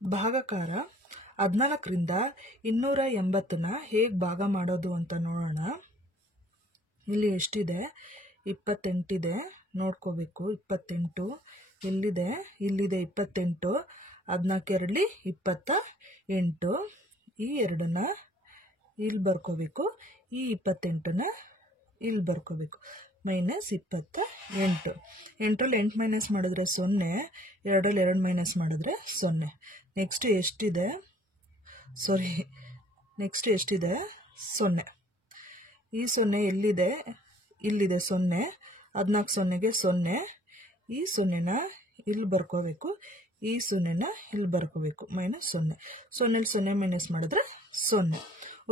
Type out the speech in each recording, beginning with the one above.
ಭಾಗಾಕಾರ 14ರಿಂದ 280ನ ಹೇಗೆ ಭಾಗ ಮಾಡೋದು ಅಂತ ನೋಡೋಣ. ಇಲ್ಲಿ ಎಷ್ಟಿದೆ? 28 ಇದೆ, ನೋಡ್ಕೋಬೇಕು. 28 ಎಲ್ಲಿದೆ? ಇಲ್ಲಿದೆ 28. 14 28. ಈ 2ನ ಇಲ್ಲಿ ಬರ್ಕೋಬೇಕು, ಈ 28ನ ಇಲ್ಲಿ ಬರ್ಕೋಬೇಕು. -28. 8ರಲ್ಲಿ 8 ಮೈನಸ್ ಮಾಡಿದ್ರೆ 0, 2ರಲ್ಲಿ 2 ಮೈನಸ್ ಮಾಡಿದ್ರೆ 0. ನೆಕ್ಸ್ಟ್ ಎಷ್ಟಿದೆ? ನೆಕ್ಸ್ಟ್ ಎಷ್ಟಿದೆ? 0. ಈ 0 ಎಲ್ಲಿದೆ? ಇಲ್ಲಿದೆ 0. 14 0ಗೆ 0. ಈ 0ನ ಇಲ್ಲಿ ಬರ್ಕೋಬೇಕು, ಈ 0ನ ಇಲ್ಲಿ ಬರ್ಕೋಬೇಕು. -0. 0ಲ್ಲಿ 0 ಮೈನಸ್ ಮಾಡಿದ್ರೆ 0.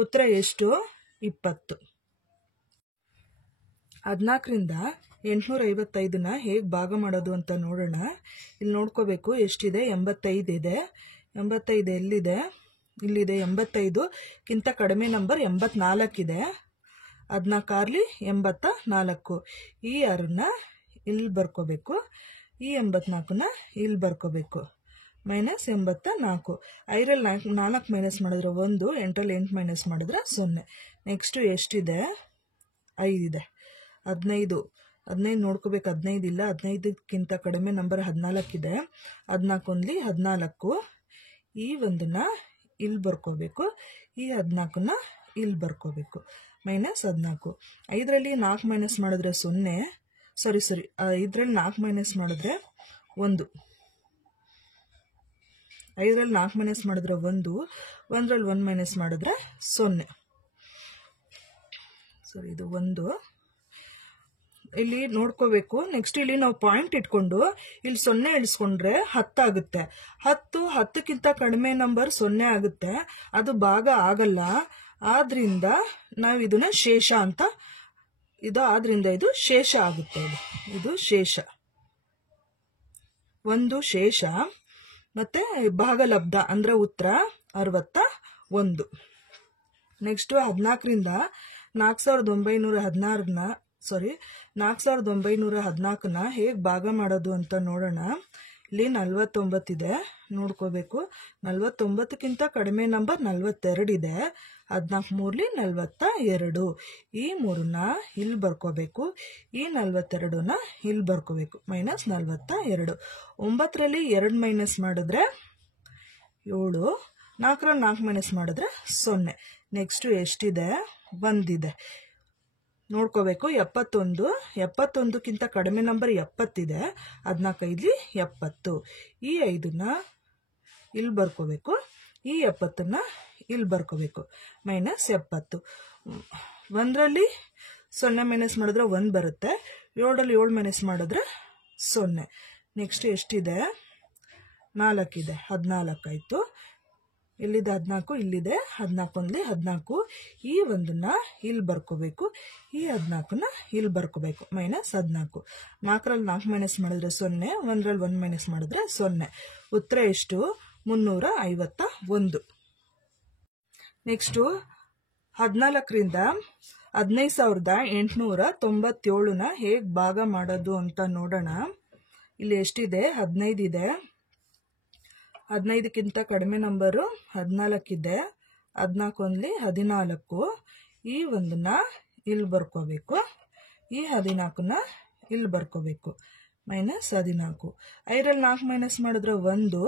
ಉತ್ತರ ಎಷ್ಟು? 20. 14ರಿಂದ 855ನ ಹೇಗೆ ಭಾಗ ಮಾಡೋದು ಅಂತ ನೋಡೋಣ. ಇಲ್ಲಿ ನೋಡ್ಕೋಬೇಕು ಎಷ್ಟಿದೆ? 85 ಇದೆ. 85 ಎಲ್ಲಿದೆ? ಇಲ್ಲಿದೆ. 85ಕ್ಕಿಂತ ಕಡಿಮೆ ನಂಬರ್ 84 ಇದೆ. 14 84. ಈ 6ನ ಇಲ್ಲಿ ಬರ್ಕೋಬೇಕು, ಈ 84ನ ಇಲ್ಲಿ ಬರ್ಕೋಬೇಕು. -84. 5ರಲ್ಲಿ 4 ಮೈನಸ್ ಮಾಡಿದ್ರೆ 1, 8ರಲ್ಲಿ 8 ಮೈನಸ್ ಮಾಡಿದ್ರೆ 0. ನೆಕ್ಸ್ಟು ಎಷ್ಟಿದೆ? 5 ಇದೆ. 15 ನೋಡ್ಕೋಬೇಕು. 15 ಇಲ್ಲ. 15ಕ್ಕಿಂತ ಕಡಿಮೆ ನಂಬರ್ 14 ಇದೆ. 14 14. ಈ 1ನ ಇಲ್ಲಿ ಬರ್ಕೋಬೇಕು, ಈ 14ನ ಇಲ್ಲಿ ಬರ್ಕೋಬೇಕು. -14. 5ರಲ್ಲಿ 4 ಮೈನಸ್ ಮಾಡಿದ್ರೆ 0. 5ರಲ್ಲಿ 4 ಮೈನಸ್ ಮಾಡಿದ್ರೆ 1. 5ರಲ್ಲಿ 4 ಮೈನಸ್ ಮಾಡಿದ್ರೆ 1, 1ರಲ್ಲಿ 1 ಮೈನಸ್ ಮಾಡಿದ್ರೆ 0. ಇದು 1. ಇಲ್ಲಿ ನೋಡ್ಕೋಬೇಕು. ನೆಕ್ಸ್ಟ್ ಇಲ್ಲಿ ನಾವು ಪಾಯಿಂಟ್ ಇಟ್ಕೊಂಡು ಇಲ್ಲಿ 0 ಇಳಿಸ್ಕೊಂಡ್ರೆ 10 ಆಗುತ್ತೆ. 10ಕ್ಕಿಂತ ಕಡಿಮೆ ನಂಬರ್ 0 ಆಗುತ್ತೆ, ಅದು ಭಾಗ ಆಗಲ್ಲ. ಆದ್ರಿಂದ ನಾವು ಇದನ್ನ ಶೇಷ ಅಂತ, ಆದ್ರಿಂದ ಇದು ಶೇಷ ಆಗುತ್ತೆ. ಇದು ಶೇಷ. 1 ಶೇಷ. ಮತ್ತೆ ಭಾಗಲಬ್ಧ ಅಂದ್ರೆ ಉತ್ತರ 61. ನೆಕ್ಸ್ಟ್ 14ರಿಂದ 4914ನ ಹೇಗೆ ಭಾಗ ಮಾಡೋದು ಅಂತ ನೋಡೋಣ. ಇಲ್ಲಿ 49 ಇದೆ, ನೋಡ್ಕೋಬೇಕು. 49ಕ್ಕಿಂತ ಕಡಿಮೆ ನಂಬರ್ 42 ಇದೆ. 14 42. ಈ 3ನ ಇಲ್ಲಿ ಬರ್ಕೋಬೇಕು, ಈ 42ನ ಇಲ್ಲಿ ಬರ್ಕೋಬೇಕು. -42. 9ರಲ್ಲಿ 2 ಮೈನಸ್ ಮಾಡಿದ್ರೆ 7, 4ರಲ್ಲಿ 4 ಮೈನಸ್ ಮಾಡಿದ್ರೆ 0. ನೆಕ್ಸ್ಟ್ ಎಷ್ಟಿದೆ? 1 ಇದೆ, ನೋಡ್ಕೋಬೇಕು. 71ಕ್ಕಿಂತ ಕಡಿಮೆ ನಂಬರ್ 70 ಇದೆ. 14 70. ಈ 5ನ ಇಲ್ಲಿ ಬರ್ಕೋಬೇಕು, ಈ 70ನ ಇಲ್ಲಿ ಬರ್ಕೋಬೇಕು. -70. 1ರಲ್ಲಿ 0 ಮೈನಸ್ ಮಾಡಿದ್ರೆ 1 ಬರುತ್ತೆ. 7ರಲ್ಲಿ 7 ಮೈನಸ್ ಮಾಡಿದ್ರೆ 0. ನೆಕ್ಸ್ಟ್ ಎಷ್ಟಿದೆ? 4 ಇದೆ. 14 ಆಯಿತು. ಇಲ್ಲಿದೆ 14, ಇಲ್ಲಿದೆ 14 14. ಈ 1ನ ಇಲ್ಲಿ ಬರ್ಕೋಬೇಕು, ಈ 14ನ ಇಲ್ಲಿ ಬರ್ಕೋಬೇಕು. -14. 4ರಲ್ಲಿ 4 ಮೈನಸ್ ಮಾಡಿದ್ರೆ 0, 1ರಲ್ಲಿ 1 ಮೈನಸ್ ಮಾಡಿದ್ರೆ 0. ಉತ್ತರ ಎಷ್ಟು? 351. ನೆಕ್ಸ್ಟು 14ರಿಂದ 15897ನ ಹೇಗೆ ಭಾಗ ಮಾಡೋದು ಅಂತ ನೋಡೋಣ. ಇಲ್ಲಿ ಎಷ್ಟಿದೆ? 15 ಇದೆ. 15ಕ್ಕಿಂತ ಕಡಿಮೆ ನಂಬರು 14 ಇದೆ. 14 14. ಈ 1ನ ಇಲ್ಲಿ ಬರ್ಕೋಬೇಕು, ಈ 14ನ ಇಲ್ಲಿ ಬರ್ಕೋಬೇಕು. -14. 5ರಲ್ಲಿ 4 ಮೈನಸ್ ಮಾಡಿದ್ರೆ 1,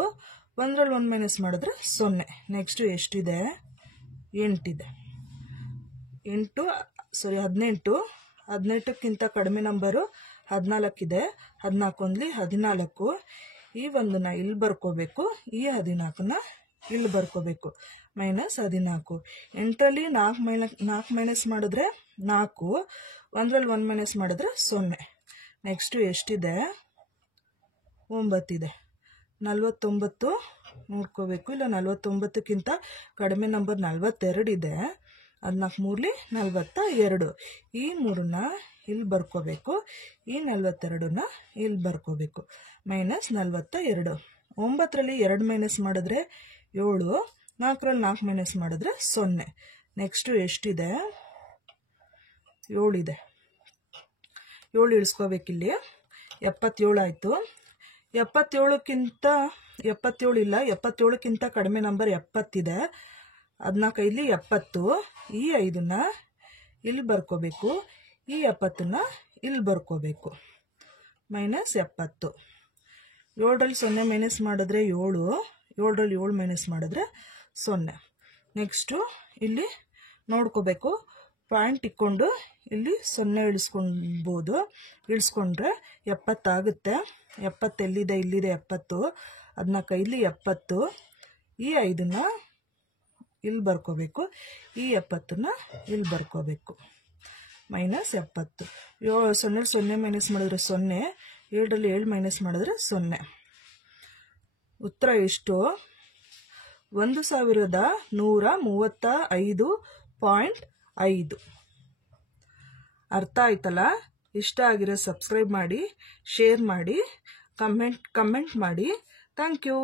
1ರಲ್ಲಿ 1 ಮೈನಸ್ ಮಾಡಿದ್ರೆ 0. ನೆಕ್ಸ್ಟ್ ಎಷ್ಟಿದೆ? 8 ಇದೆ. 18. 18ಕ್ಕಿಂತ ಕಡಿಮೆ ನಂಬರು 14 ಇದೆ. 14 14. ಈ 1ನ ಇಲ್ಲಿ ಬರ್ಕೋಬೇಕು, ಈ 14ನ ಇಲ್ಲಿ ಬರ್ಕೋಬೇಕು. -14. 8ರಲ್ಲಿ 4 ಮೈನಸ್ ಮಾಡಿದ್ರೆ 4, 1ರಲ್ಲಿ 1 ಮೈನಸ್ ಮಾಡಿದ್ರೆ 0. ನೆಕ್ಸ್ಟ್ ಎಷ್ಟಿದೆ? 9 ಇದೆ. 49 ನೋಡ್ಕೋಬೇಕು. ಇಲ್ಲ, 49ಕ್ಕಿಂತ ಕಡಿಮೆ ನಂಬರ್ 42 ಇದೆ. 14 42. ಈ 3ನ ಇಲ್ಲಿ ಬರ್ಕೋಬೇಕು, ಈ 42ನ ಇಲ್ಲಿ ಬರ್ಕೋಬೇಕು. -42. 9ರಲ್ಲಿ 2 ಮೈನಸ್ ಮಾಡಿದ್ರೆ 7, 4ರಲ್ಲಿ 4 ಮೈನಸ್ ಮಾಡಿದ್ರೆ 0. ನೆಕ್ಸ್ಟ್ ಎಷ್ಟಿದೆ? 7 ಇದೆ. 7 ಇಳಿಸ್ಕೋಬೇಕಿಲ್ಲಿ. 77 ಆಯಿತು. 77ಕ್ಕಿಂತ 77 ಇಲ್ಲ, 77ಕ್ಕಿಂತ ಕಡಿಮೆ ನಂಬರ್ 70 ಇದೆ. 14 70. ಈ 5ನ್ನ ಇಲ್ಲಿ ಬರ್ಕೋಬೇಕು, ಈ 70ನ್ನ ಇಲ್ಲಿ ಬರ್ಕೋಬೇಕು. -70. 7ರಲ್ಲಿ 0 ಮೈನಸ್ ಮಾಡಿದ್ರೆ 7, 7ರಲ್ಲಿ 7 ಮೈನಸ್ ಮಾಡಿದ್ರೆ 0. ನೆಕ್ಸ್ಟು ಇಲ್ಲಿ ನೋಡ್ಕೋಬೇಕು, ಪಾಯಿಂಟ್ ಇಟ್ಕೊಂಡು ಇಲ್ಲಿ 0 ಇಳಿಸ್ಕೊಳ್ಬೋದು. ಇಳಿಸ್ಕೊಂಡ್ರೆ 70 ಆಗುತ್ತೆ. 70 ಎಲ್ಲಿದೆ? ಇಲ್ಲಿದೆ 70. 14 70. ಈ 5ನ್ನ ಇಲ್ಲಿ ಬರ್ಕೋಬೇಕು, ಈ 70ನ್ನ ಇಲ್ಲಿ ಬರ್ಕೋಬೇಕು. -70. 0 ಮೈನಸ್ ಮಾಡಿದ್ರೆ 0, 7ರಲ್ಲಿ 7 ಮೈನಸ್ ಮಾಡಿದ್ರೆ 0. ಉತ್ತರ ಎಷ್ಟು? 1135.5. ಅರ್ಥ ಆಯ್ತಲ್ಲ? ಇಷ್ಟ ಆಗಿರೋ ಸಬ್ಸ್ಕ್ರೈಬ್ ಮಾಡಿ, ಶೇರ್ ಮಾಡಿ, ಕಮೆಂಟ್ ಮಾಡಿ. Thank you.